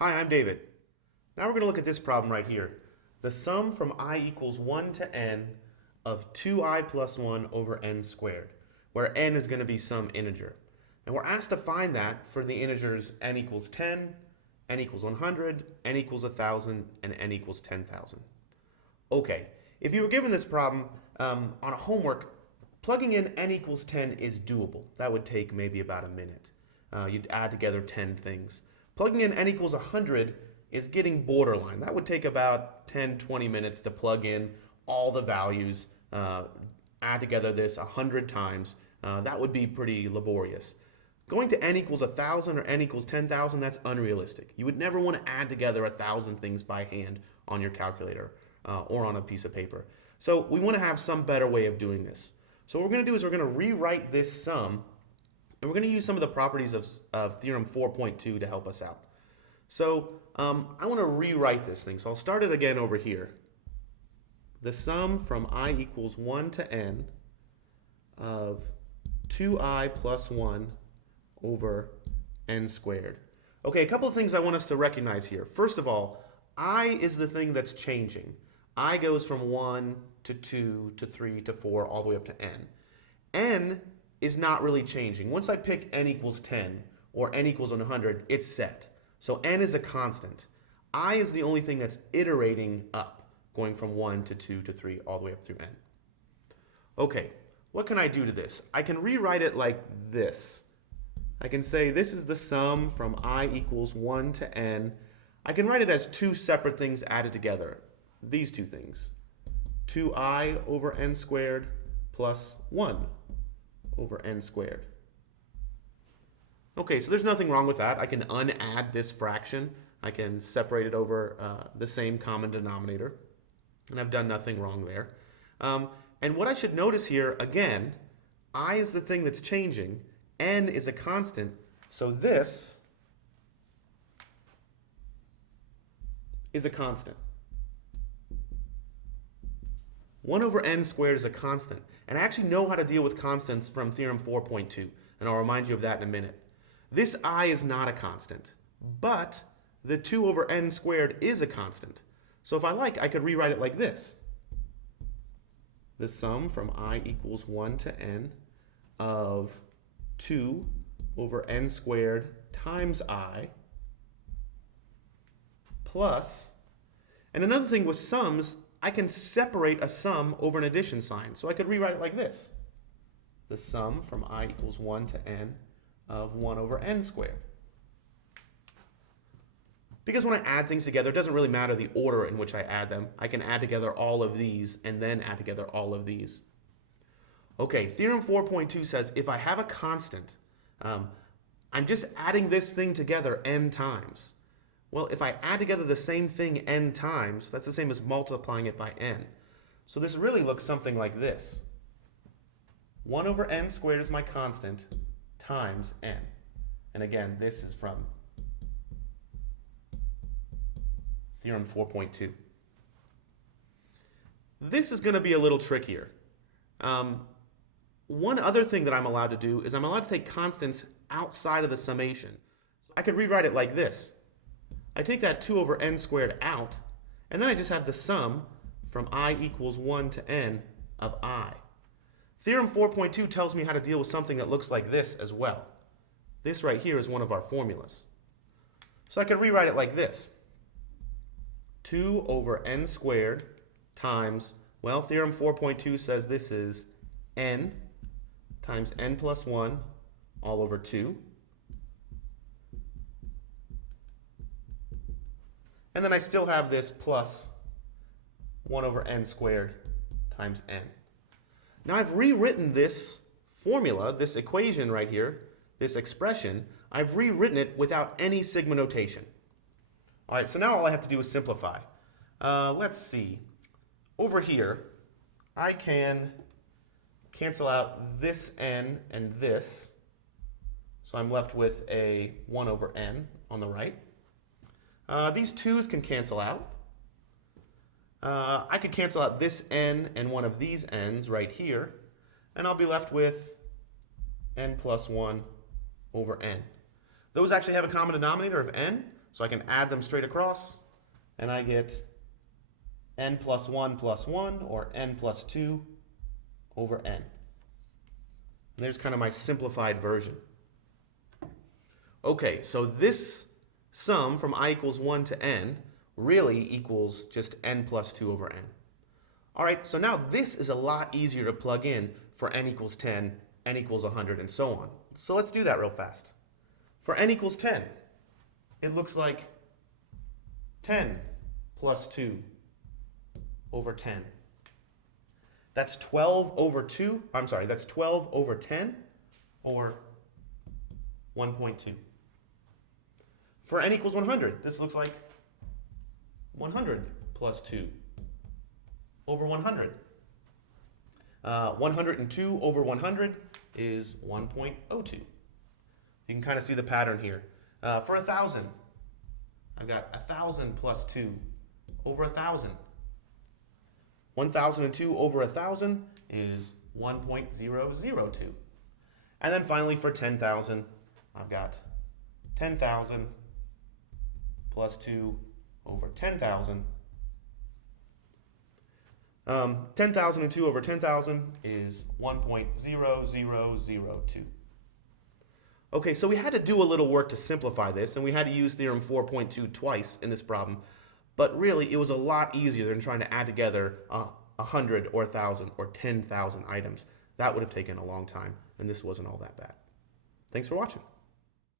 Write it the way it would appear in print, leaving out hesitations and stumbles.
Hi, I'm David. Now we're going to look at this problem right here. The sum from I equals 1 to n of 2i plus 1 over n squared, where n is going to be some integer. And we're asked to find that for the integers n equals 10, n equals 100, n equals 1,000, and n equals 10,000. Okay, if you were given this problem on a homework, plugging in n equals 10 is doable. That would take maybe about a minute. You'd add together 10 things. Plugging in n equals 100 is getting borderline. That would take about 10-20 minutes to plug in all the values, add together this 100 times. That would be pretty laborious. Going to n equals 1,000 or n equals 10,000, that's unrealistic. You would never want to add together 1,000 things by hand on your calculator or on a piece of paper. So we want to have some better way of doing this. So what we're going to do is we're going to rewrite this sum, and we're going to use some of the properties of theorem 4.2 to help us out. So I want to rewrite this thing. So I'll start it again over here. The sum from I equals 1 to n of 2i plus 1 over n squared. Okay, a couple of things I want us to recognize here. First of all, I is the thing that's changing. I goes from 1 to 2 to 3 to 4 all the way up to n. N is not really changing. Once I pick n equals 10 or n equals 100, it's set. So n is a constant. I is the only thing that's iterating up, going from 1 to 2 to 3 all the way up through n. Okay, what can I do to this? I can rewrite it like this. I can say this is the sum from I equals 1 to n. I can write it as two separate things added together. These two things. 2i over n squared plus 1 over n squared. Okay, so there's nothing wrong with that. I can unadd this fraction. I can separate it over the same common denominator. And I've done nothing wrong there. And what I should notice here, again, I is the thing that's changing. N is a constant. So this is a constant. 1 over n squared is a constant. And I actually know how to deal with constants from theorem 4.2. And I'll remind you of that in a minute. This I is not a constant, but the 2 over n squared is a constant. So if I like, I could rewrite it like this. The sum from I equals 1 to n of 2 over n squared times I plus, and another thing with sums, I can separate a sum over an addition sign. So I could rewrite it like this. The sum from I equals 1 to n of 1 over n squared. Because when I add things together, it doesn't really matter the order in which I add them. I can add together all of these and then add together all of these. Okay, theorem 4.2 says if I have a constant, I'm just adding this thing together n times. Well, if I add together the same thing n times, that's the same as multiplying it by n. So this really looks something like this. 1 over n squared is my constant times n. And again, this is from theorem 4.2. This is going to be a little trickier. One other thing that I'm allowed to do is I'm allowed to take constants outside of the summation. I could rewrite it like this. I take that 2 over n squared out, and then I just have the sum from I equals 1 to n of I. Theorem 4.2 tells me how to deal with something that looks like this as well. This right here is one of our formulas. So I could rewrite it like this. 2 over n squared times, well, theorem 4.2 says this is n times n plus 1 all over 2. And then I still have this plus 1 over n squared times n. Now I've rewritten this formula, this equation right here, this expression, I've rewritten it without any sigma notation. All right, so now all I have to do is simplify. Let's see. Over here, I can cancel out this n and this. So I'm left with a 1 over n on the right. These 2's can cancel out. I could cancel out this n and one of these n's right here, and I'll be left with n plus 1 over n. Those actually have a common denominator of n, So I can add them straight across, and I get n plus 1 or n plus 2 over n. And there's kind of my simplified version. Okay, so this sum from I equals 1 to n really equals just n plus 2 over n. All right, so now this is a lot easier to plug in for n equals 10, n equals 100, and so on. So let's do that real fast. For n equals 10, it looks like 10 plus 2 over 10. That's 12 over 2. I'm sorry, that's 12 over 10, or 1.2. For n equals 100, this looks like 100 plus 2 over 100. 102 over 100 is 1.02. You can kind of see the pattern here. For 1,000, I've got 1,000 plus 2 over 1,000. 1,002 over 1,000 is 1.002. And then finally for 10,000, I've got 10,000 plus 2 over 10,000. 10,002 over 10,000 is 1.0002. Okay, so we had to do a little work to simplify this, and we had to use theorem 4.2 twice in this problem. But really, it was a lot easier than trying to add together 100 or 1,000 or 10,000 items. That would have taken a long time, and this wasn't all that bad. Thanks for watching.